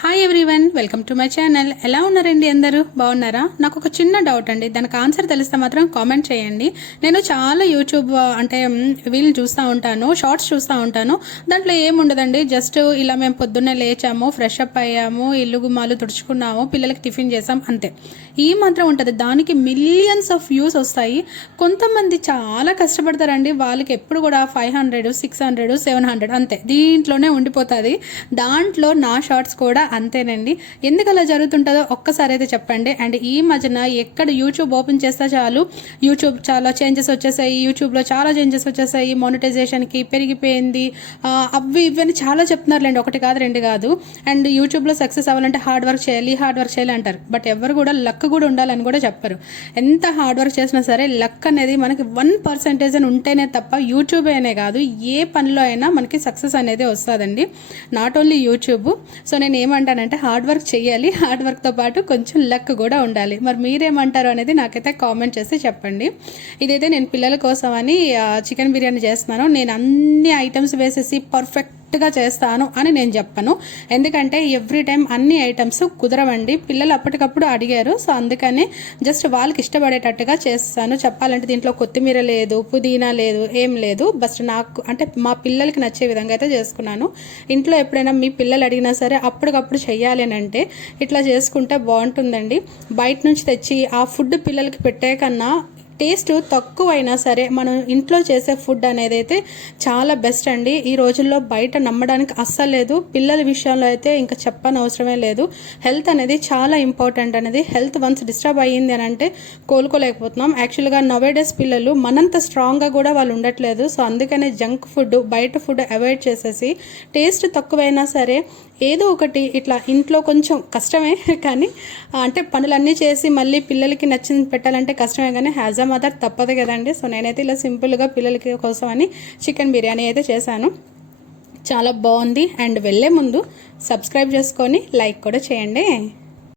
Hi everyone, welcome to my channel. ఎలా ఉన్నారండి? అందరూ బాగున్నారా? నాకు ఒక చిన్న డౌట్ అండి, దానికి ఆన్సర్ తెలిస్తే మాత్రం కామెంట్ చేయండి. నేను చాలా యూట్యూబ్ అంటే వీళ్ళు చూస్తూ ఉంటాను, షార్ట్స్ చూస్తూ ఉంటాను. దాంట్లో ఏముండదండి, జస్ట్ ఇలా మేము పొద్దున్నే లేచాము, ఫ్రెష్ అప్ అయ్యాము, ఇల్లు గుమ్మాలు తుడుచుకున్నాము, పిల్లలకి టిఫిన్ చేసాం, అంతే. ఈ మాత్రం ఉంటుంది. దానికి మిలియన్స్ ఆఫ్ వ్యూస్ వస్తాయి. కొంతమంది చాలా కష్టపడతారండి, వాళ్ళకి ఎప్పుడు కూడా 500, 600, 700 అంతే, దీంట్లోనే ఉండిపోతుంది. దాంట్లో నా షార్ట్స్ కూడా అంతేనండి. ఎందుకు అలా జరుగుతుంటుందో ఒక్కసారి అయితే చెప్పండి. అండ్ ఈ మధ్యన ఎక్కడ యూట్యూబ్ ఓపెన్ చేస్తే చాలు యూట్యూబ్ చాలా చేంజెస్ వచ్చేసాయి, యూట్యూబ్లో చాలా చేంజెస్ వచ్చేసాయి, మానిటైజేషన్కి పెరిగిపోయింది, అవి ఇవన్నీ చాలా చెప్తున్నారులేండి, ఒకటి కాదు రెండు కాదు. అండ్ యూట్యూబ్లో సక్సెస్ అవ్వాలంటే హార్డ్ వర్క్ చేయాలి అంటారు. బట్ ఎవరు కూడా లక్ కూడా ఉండాలని కూడా చెప్పరు. ఎంత హార్డ్ వర్క్ చేసినా సరే లక్ అనేది మనకి 1% అని ఉంటేనే తప్ప యూట్యూబ్ అనే కాదు, ఏ పనిలో అయినా మనకి సక్సెస్ అనేది వస్తుందండి, నాట్ ఓన్లీ యూట్యూబ్. సో నేను ఏమంటానంటే హార్డ్ వర్క్ చేయాలి, హార్డ్ వర్క్తో పాటు కొంచెం లక్ కూడా ఉండాలి. మరి మీరేమంటారు అనేది నాకైతే కామెంట్ చేసి చెప్పండి. ఇదైతే నేను పిల్లల కోసం అని చికెన్ బిర్యానీ చేస్తున్నాను. నేను అన్ని ఐటమ్స్ వేసేసి పర్ఫెక్ట్గా చేస్తాను అని నేను చెప్పను, ఎందుకంటే ఎవ్రీ టైం అన్ని ఐటమ్స్ కుదరవండి. పిల్లలు అప్పటికప్పుడు అడిగారు, సో అందుకని జస్ట్ వాళ్ళకి ఇష్టపడేటట్టుగా చేస్తాను. చెప్పాలంటే దీంట్లో కొత్తిమీర లేదు, పుదీనా లేదు, ఏం లేదు, బస్ట్ నాకు అంటే మా పిల్లలకి నచ్చే విధంగా అయితే చేసుకున్నాను. ఇంట్లో ఎప్పుడైనా మీ పిల్లలు అడిగినా సరే అప్పటికప్పుడు చెయ్యాలి అని అంటే ఇట్లా చేసుకుంటే బాగుంటుందండి. బయట నుంచి తెచ్చి ఆ ఫుడ్ పిల్లలకి పెట్టే కన్నా టేస్ట్ తక్కువైనా సరే మనం ఇంట్లో చేసే ఫుడ్ అనేది అయితే చాలా బెస్ట్ అండి. ఈ రోజుల్లో బయట నమ్మడానికి అస్సలు లేదు. పిల్లల విషయంలో అయితే ఇంకా చెప్పని అవసరమే లేదు. హెల్త్ అనేది చాలా ఇంపార్టెంట్ అనేది. హెల్త్ వన్స్ డిస్టర్బ్ అయ్యింది అని అంటే కోలుకోలేకపోతున్నాం. యాక్చువల్గా నవేడేస్ పిల్లలు మనంత స్ట్రాంగ్గా కూడా వాళ్ళు ఉండట్లేదు. సో అందుకనే జంక్ ఫుడ్, బయట ఫుడ్ అవాయిడ్ చేసేసి టేస్ట్ తక్కువైనా సరే ఏదో ఒకటి ఇట్లా ఇంట్లో కొంచెం కష్టమే కానీ అంటే పనులన్నీ చేసి మళ్ళీ పిల్లలకి నచ్చింది పెట్టాలంటే కష్టమే, కానీ హ్యాజ్ అ మదర్ తప్పదు కదండి. సో నేనైతే ఇలా సింపుల్గా పిల్లలకి కోసం అని చికెన్ బిర్యానీ అయితే చేశాను. చాలా బాగుంది. అండ్ వెళ్ళే ముందు సబ్స్క్రైబ్ చేసుకొని లైక్ కూడా చేయండి.